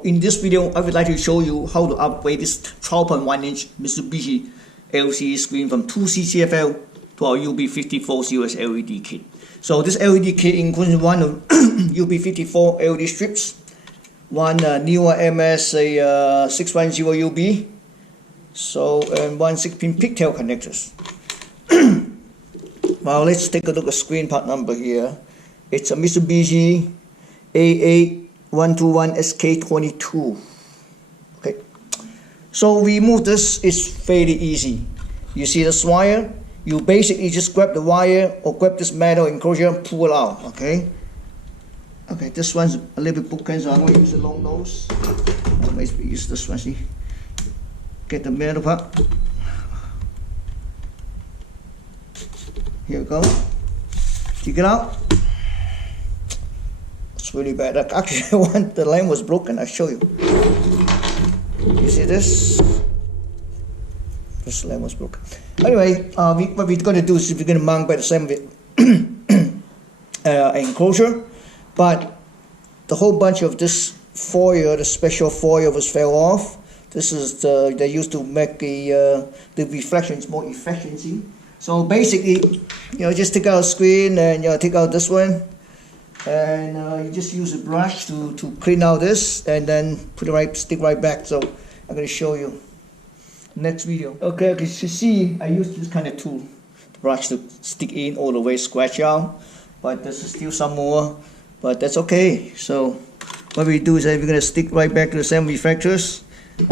So in this video, I would like to show you how to upgrade this 12.1-inch Mitsubishi LCD screen from 2 CCFL to our UB54 series LED kit. So this LED kit includes one UB54 LED strips, one newer MS610 UB, and one 6-pin pigtail connectors. Now let's take a look at screen part number here. It's a Mitsubishi AA121SK22. Okay, so remove this is fairly easy. You see this wire? You basically just grab the wire or grab this metal enclosure and pull it out. Okay. Okay, this one's a little bit broken, so I'm going to use a long nose. Let's use this one. See, get the metal part. Here we go. Take it out. It's really bad. Actually, when the lamp was broken, I'll show you. You see this? This lamp was broken. Anyway, what we're going to do is we're going to mount by the same enclosure, but the whole bunch of this foil, the special foil, was fell off. This is they used to make the reflections more efficiency. So basically, just take out a screen and take out this one, and you just use a brush to clean out this, and then stick right back. So I'm going to show you next video. Okay, as you see, I use this kind of tool, the brush to stick in all the way, scratch out, but there's still some more, but that's okay. So what we do is that we're going to stick right back to the same reflectors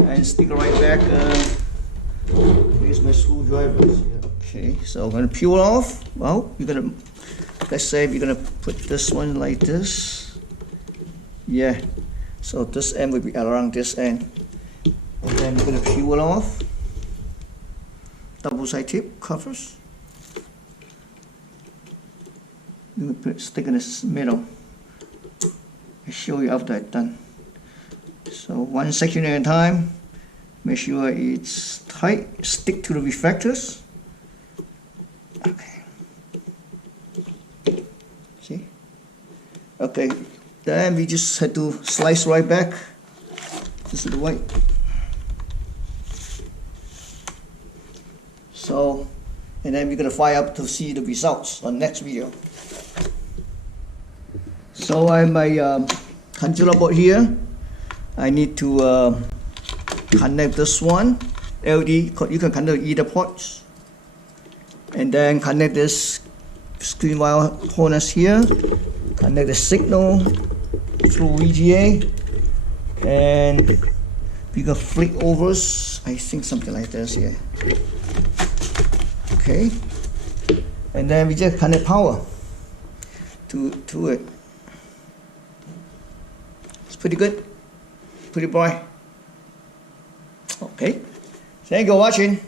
and stick right back. Here's my screwdrivers. Okay, so I'm going to peel off. Well, let's say we're going to put this one like this. Yeah, so this end will be around this end. And then we're going to peel it off. Double-side tape covers. We're going to stick in the middle. I'll show you after I'm done. So one section at a time. Make sure it's tight. Stick to the reflectors. Okay. See? Okay. Then we just had to slice right back. This is the white. So, and then we're gonna fire up to see the results on next video. So I have my controller board here. I need to connect this one. LED. You can connect either ports. And then connect this screen wire harness here, connect the signal through VGA, and we can flick over, I think something like this here. Okay, and then we just connect power to it. It's pretty good, pretty bright. Okay, thank you for watching.